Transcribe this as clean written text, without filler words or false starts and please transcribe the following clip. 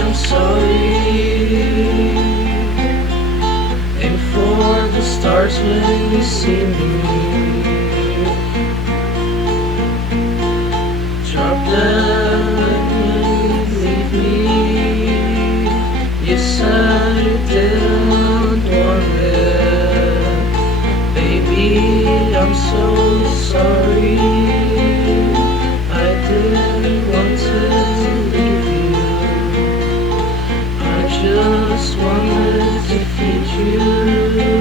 I'm sorry. And for the stars when you see me, drop dead when you leave me. You said you didn't want it. Baby, I'm so sorry. I didn't want to leave you. I just wanted to feed you.